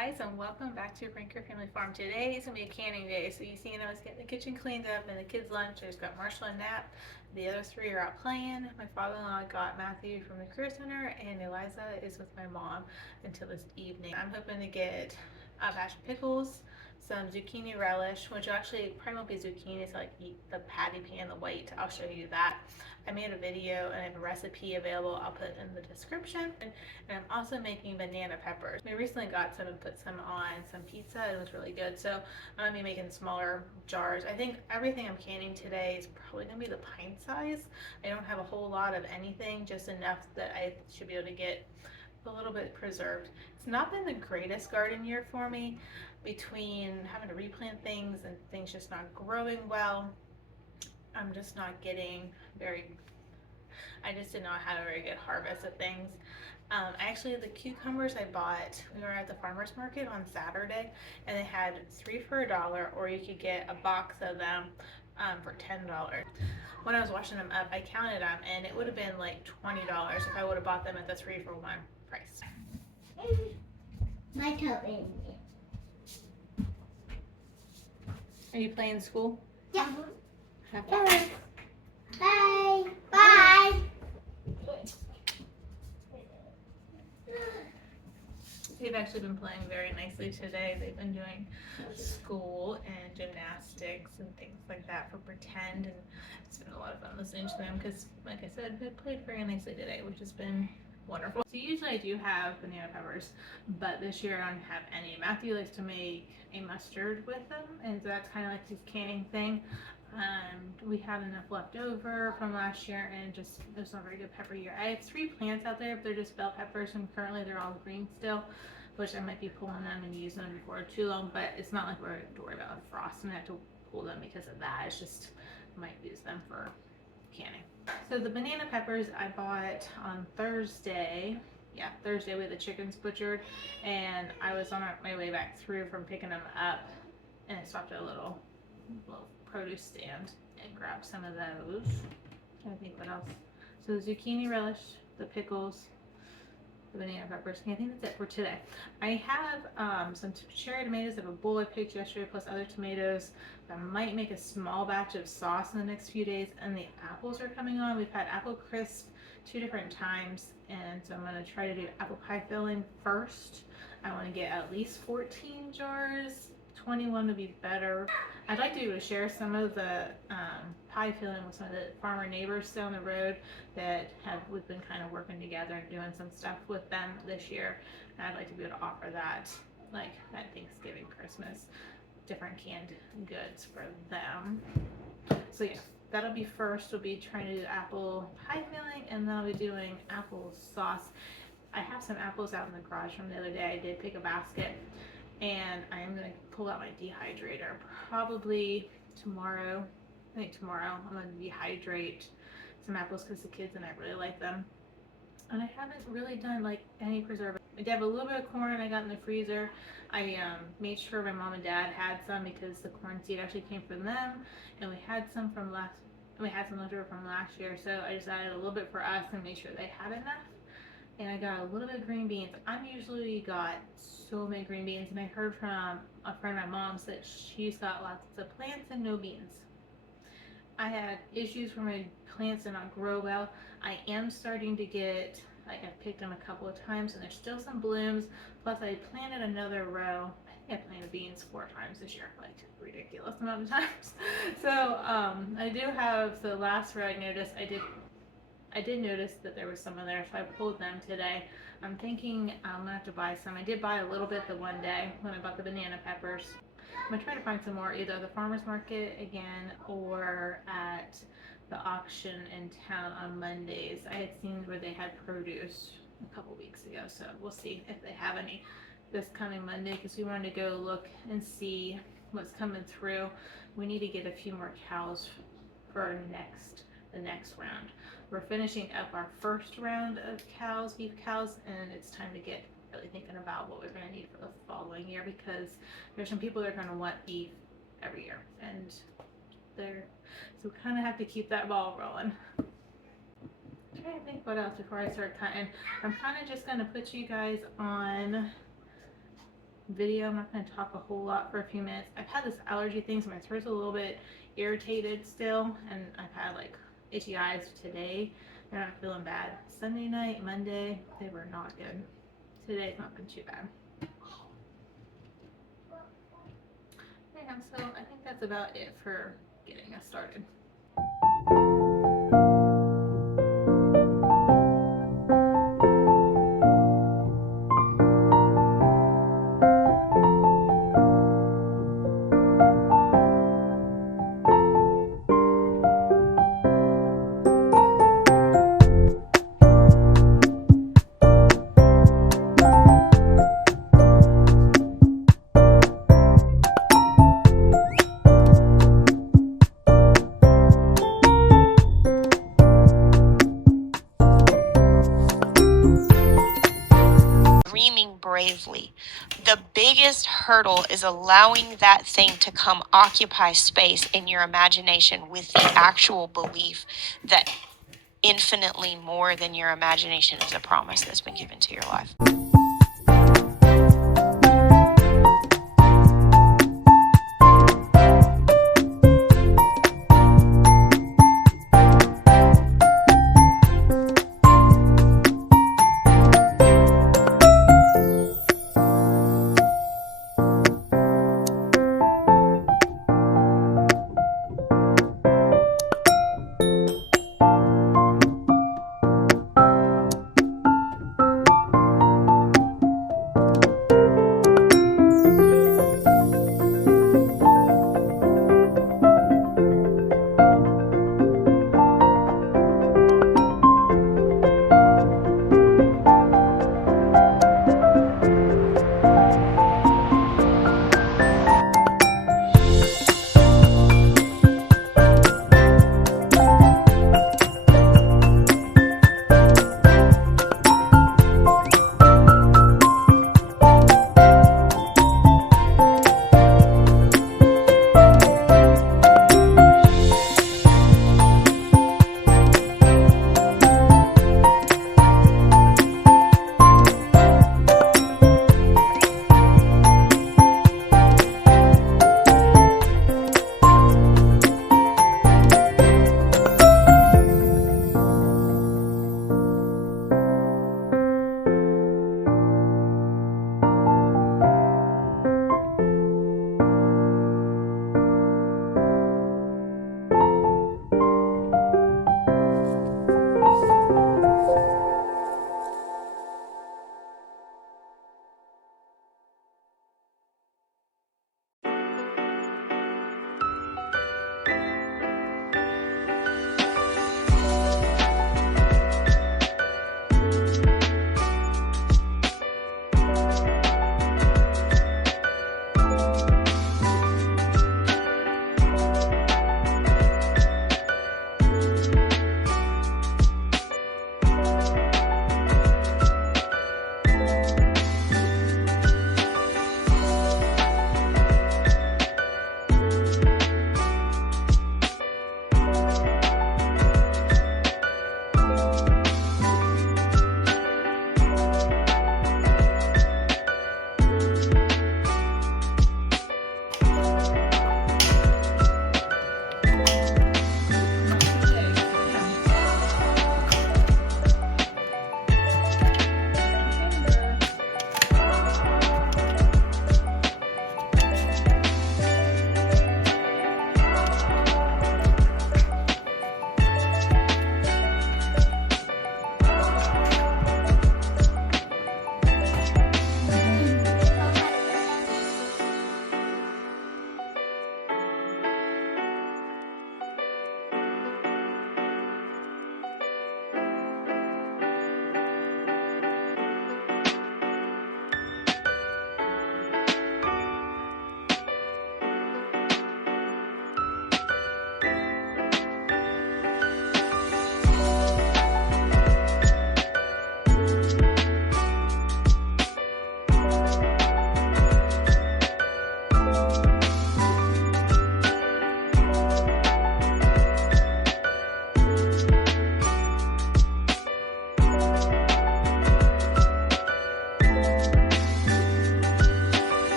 guys, and welcome back to Brinker Family Farm. Today is going to be a canning day. So you see, I was getting the kitchen cleaned up and the kids' lunch. There's got Marshall and Nap. The other three are out playing. My father-in-law got Matthew from the Career Center, and Eliza is with my mom until this evening. I'm hoping to get mashed pickles, some zucchini relish, which actually probably won't be zucchini, it's like the patty pan, the white. I'll show you that. I made a video and I have a recipe available. I'll put it in the description. And I'm also making banana peppers. We recently got some and put some on some pizza. It was really good. So I'm gonna be making smaller jars. I think everything I'm canning today is probably gonna be the pint size. I don't have a whole lot of anything, just enough that I should be able to get a little bit preserved. It's not been the greatest garden year for me, between having to replant things and things just not growing well. I'm just not getting I just did not have a very good harvest of things. Actually, the cucumbers I bought, we were at the farmer's market on Saturday, and they had 3 for $1, or you could get a box of them for $10. When I was washing them up, I counted them, and it would have been like $20 if I would have bought them at the 3 for 1 price. My toe. Are you playing school? Yeah. Have fun. Bye. Bye. They've actually been playing very nicely today. They've been doing school and gymnastics and things like that for pretend, and it's been a lot of fun listening to them because, like I said, they played very nicely today, which has been wonderful. So usually I do have banana peppers, but this year I don't have any. Matthew likes to make a mustard with them, and so that's kind of like his canning thing. We had enough left over from last year, and it was not a very good pepper year. I have 3 plants out there, but they're just bell peppers, and currently they're all green still, which I might be pulling them and using them before too long, but it's not like we're going to worry about frost and I have to pull them because of that. It's just, I might use them for canning. So the banana peppers I bought on Thursday. Yeah, Thursday we had the chickens butchered, and I was on my way back through from picking them up, and I stopped at a little produce stand and grabbed some of those. I think what else. So the zucchini relish, the pickles, the banana peppers. I think that's it for today. I have some cherry tomatoes. I have a bowl I picked yesterday plus other tomatoes. I might make a small batch of sauce in the next few days, and the apples are coming on. We've had apple crisp 2 different times, and so I'm going to try to do apple pie filling first. I want to get at least 14 jars. 21 would be better. I'd like to share some of the pie filling with some of the farmer neighbors down the road that we've been kind of working together and doing some stuff with them this year. And I'd like to be able to offer that, like at Thanksgiving, Christmas, different canned goods for them. So yeah, that'll be first. We'll be trying to do apple pie filling, and then I'll be doing apple sauce. I have some apples out in the garage from the other day. I did pick a basket, and I am going to pull out my dehydrator probably tomorrow. I think tomorrow I'm going to dehydrate some apples because the kids and I really like them. And I haven't really done like any preservative. I did have a little bit of corn I got in the freezer. I made sure my mom and dad had some because the corn seed actually came from them, and we had some left over from last year. So I just added a little bit for us and made sure they had enough. And I got a little bit of green beans. I'm usually got so many green beans, and I heard from a friend of my mom's that she's got lots of plants and no beans. I had issues where my plants did not grow well. I am starting to get, like I've picked them a couple of times, and there's still some blooms. Plus I planted another row. I think I planted beans 4 times this year, like ridiculous amount of times. So I do have the last row. I did notice that there was some in there, so I pulled them today. I'm thinking I'm gonna have to buy some. I did buy a little bit the one day when I bought the banana peppers. I'm gonna try to find some more, either at the farmer's market again or at the auction in town on Mondays. I had seen where they had produce a couple weeks ago, so we'll see if they have any this coming Monday, because we wanted to go look and see what's coming through. We need to get a few more cows for the next round. We're finishing up our first round of cows, beef cows, and it's time to get really thinking about what we're going to need for the following year, because there's some people that are going to want beef every year, and so we kind of have to keep that ball rolling. I'm trying to think what else before I start cutting. I'm kind of just going to put you guys on video. I'm not going to talk a whole lot for a few minutes. I've had this allergy thing, so my throat's a little bit irritated still, and I've had like itchy eyes today. They're not feeling bad. Sunday night, Monday, they were not good. Today's not been too bad. Yeah, so I think that's about it for getting us started. Bravely. The biggest hurdle is allowing that thing to come occupy space in your imagination with the actual belief that infinitely more than your imagination is a promise that's been given to your life.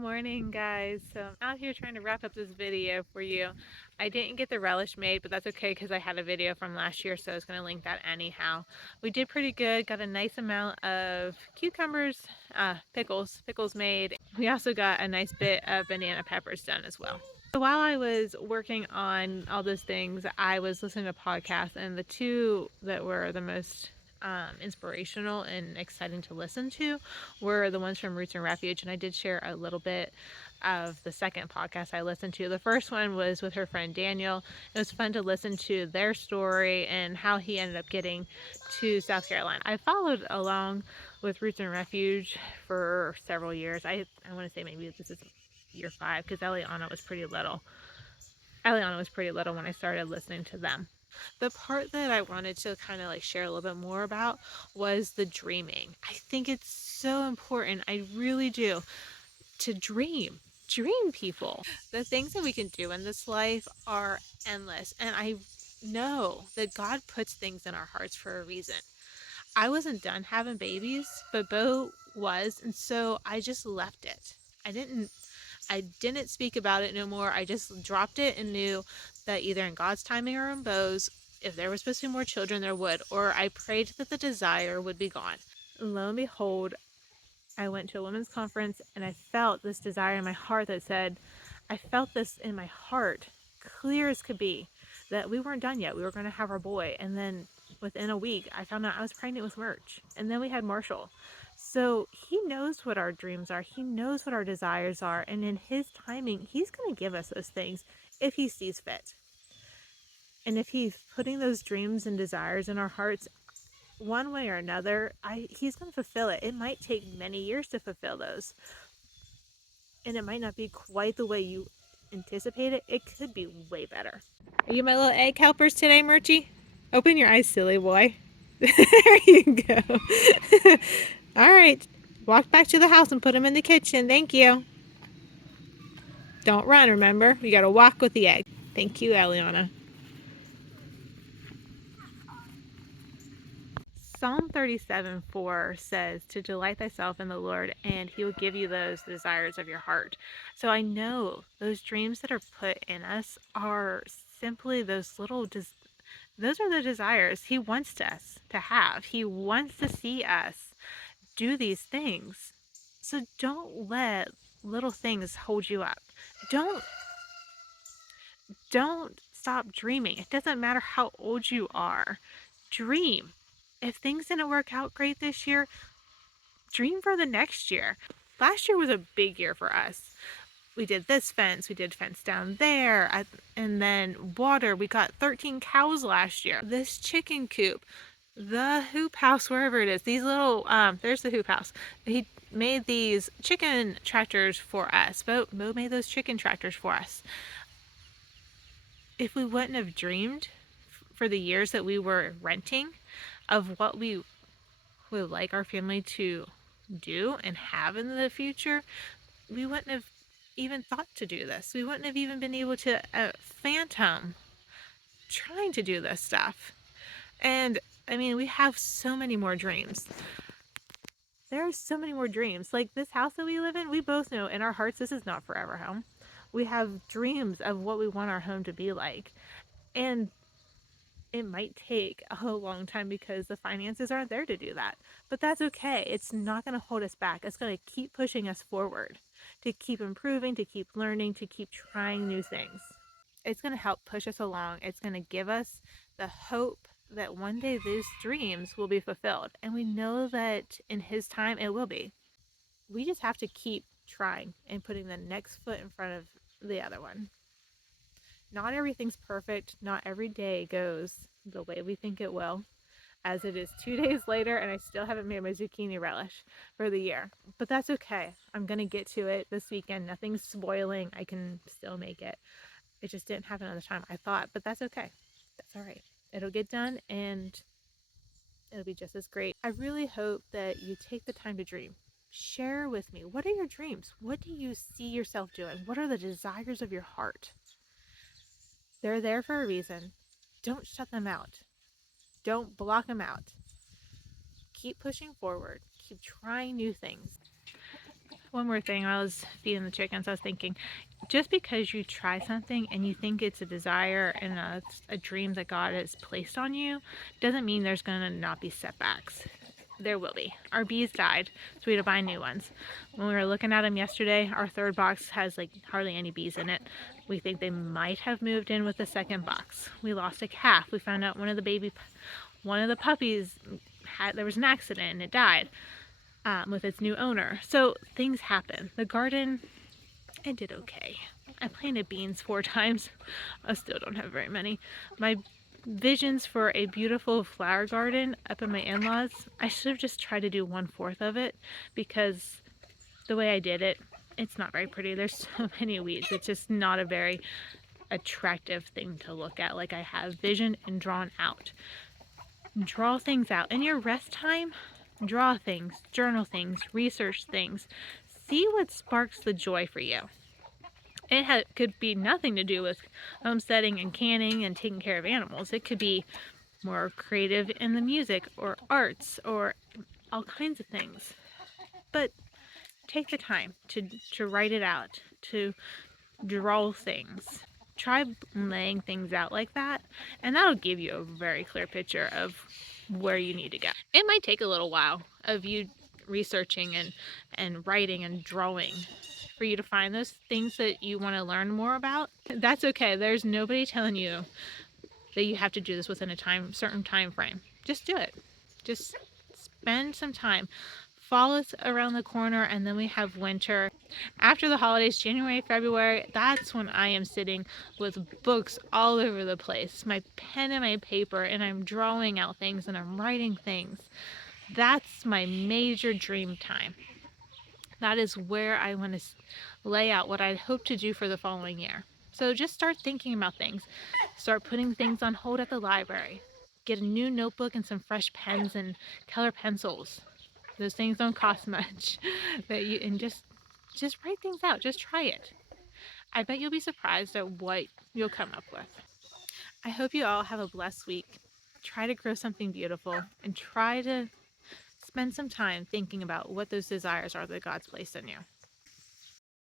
morning, guys. So I'm out here trying to wrap up this video for you. I didn't get the relish made, but that's okay because I had a video from last year, so I was going to link that anyhow. We did pretty good. Got a nice amount of cucumbers, pickles made. We also got a nice bit of banana peppers done as well. So while I was working on all those things, I was listening to podcasts, and the two that were the most inspirational and exciting to listen to were the ones from Roots and Refuge. And I did share a little bit of the second podcast I listened to. The first one was with her friend Daniel. It was fun to listen to their story and how he ended up getting to South Carolina. I followed along with Roots and Refuge for several years. I want to say maybe this is year 5 because Eliana was pretty little. Eliana was pretty little when I started listening to them. The part that I wanted to kind of like share a little bit more about was the dreaming. I think it's so important. I really do. To dream. Dream, people. The things that we can do in this life are endless. And I know that God puts things in our hearts for a reason. I wasn't done having babies, but Bo was. And so I just left it. I didn't speak about it no more. I just dropped it and knew that either in God's timing or in Bo's, if there was supposed to be more children, there would. Or I prayed that the desire would be gone. And lo and behold, I went to a women's conference and I felt this desire in my heart that said, I felt this in my heart, clear as could be, that we weren't done yet. We were going to have our boy. And then within a week, I found out I was pregnant with Merch. And then we had Marshall. So he knows what our dreams are. He knows what our desires are. And in his timing, he's going to give us those things if he sees fit. And if he's putting those dreams and desires in our hearts, one way or another, he's going to fulfill it. It might take many years to fulfill those. And it might not be quite the way you anticipate it. It could be way better. Are you my little egg helpers today, Murchie? Open your eyes, silly boy. There you go. All right. Walk back to the house and put them in the kitchen. Thank you. Don't run, remember? You got to walk with the egg. Thank you, Eliana. Psalm 37:4 says to delight thyself in the Lord, and he will give you those desires of your heart. So I know those dreams that are put in us are simply those those are the desires he wants us to have. He wants to see us do these things. So don't let little things hold you up. Don't stop dreaming. It doesn't matter how old you are. Dream. If things didn't work out great this year, dream for the next year. Last year was a big year for us. We did this fence, we did fence down there, and then water. We got 13 cows last year. This chicken coop, the hoop house, wherever it is, these little, there's the hoop house. He made these chicken tractors for us. Mo made those chicken tractors for us. If we wouldn't have dreamed for the years that we were renting of what we would like our family to do and have in the future, we wouldn't have even thought to do this. We wouldn't have even been able to phantom trying to do this stuff. And I mean, we have so many more dreams. There are so many more dreams. Like this house that we live in, we both know in our hearts this is not forever home. We have dreams of what we want our home to be like. And it might take a long time because the finances aren't there to do that. But that's okay. It's not going to hold us back. It's going to keep pushing us forward, to keep improving, to keep learning, to keep trying new things. It's going to help push us along. It's going to give us the hope that one day these dreams will be fulfilled. And we know that in his time it will be. We just have to keep trying and putting the next foot in front of the other one. Not everything's perfect. Not every day goes the way we think it will, as it is 2 days later and I still haven't made my zucchini relish for the year. But that's okay. I'm going to get to it this weekend. Nothing's spoiling. I can still make it. It just didn't happen on the time I thought, but that's okay. That's all right. It'll get done and it'll be just as great. I really hope that you take the time to dream. Share with me. What are your dreams? What do you see yourself doing? What are the desires of your heart? They're there for a reason. Don't shut them out. Don't block them out. Keep pushing forward. Keep trying new things. One more thing, I was feeding the chickens, I was thinking, just because you try something and you think it's a desire and a dream that God has placed on you, doesn't mean there's going to not be setbacks. There will be. Our bees died, so we had to buy new ones. When we were looking at them yesterday, our third box has like hardly any bees in it. We think they might have moved in with the second box. We lost a calf. We found out one of the puppies there was an accident and it died with its new owner. So things happen. The garden, I did okay. I planted beans 4 times. I still don't have very many. My visions for a beautiful flower garden up in my in-laws, I should have just tried to do 1/4 of it, because the way I did it, it's not very pretty. There's so many weeds. It's just not a very attractive thing to look at. Like, I have vision and drawn out. Draw things out. In your rest time, draw things, journal things, research things. See what sparks the joy for you. It could be nothing to do with homesteading and canning and taking care of animals. It could be more creative in the music or arts or all kinds of things. But take the time to write it out, to draw things. Try laying things out like that, and that'll give you a very clear picture of where you need to go. It might take a little while of you researching and writing and drawing for you to find those things that you want to learn more about. That's okay. There's nobody telling you that you have to do this within a certain time frame. Just do it. Just spend some time. Fall is around the corner, and then we have winter. After the holidays, January, February, that's when I am sitting with books all over the place, my pen and my paper, and I'm drawing out things and I'm writing things. That's my major dream time. That is where I want to lay out what I hope to do for the following year. So just start thinking about things. Start putting things on hold at the library. Get a new notebook and some fresh pens and color pencils. Those things don't cost much. And just write things out. Just try it. I bet you'll be surprised at what you'll come up with. I hope you all have a blessed week. Try to grow something beautiful and try to spend some time thinking about what those desires are that God's placed in you.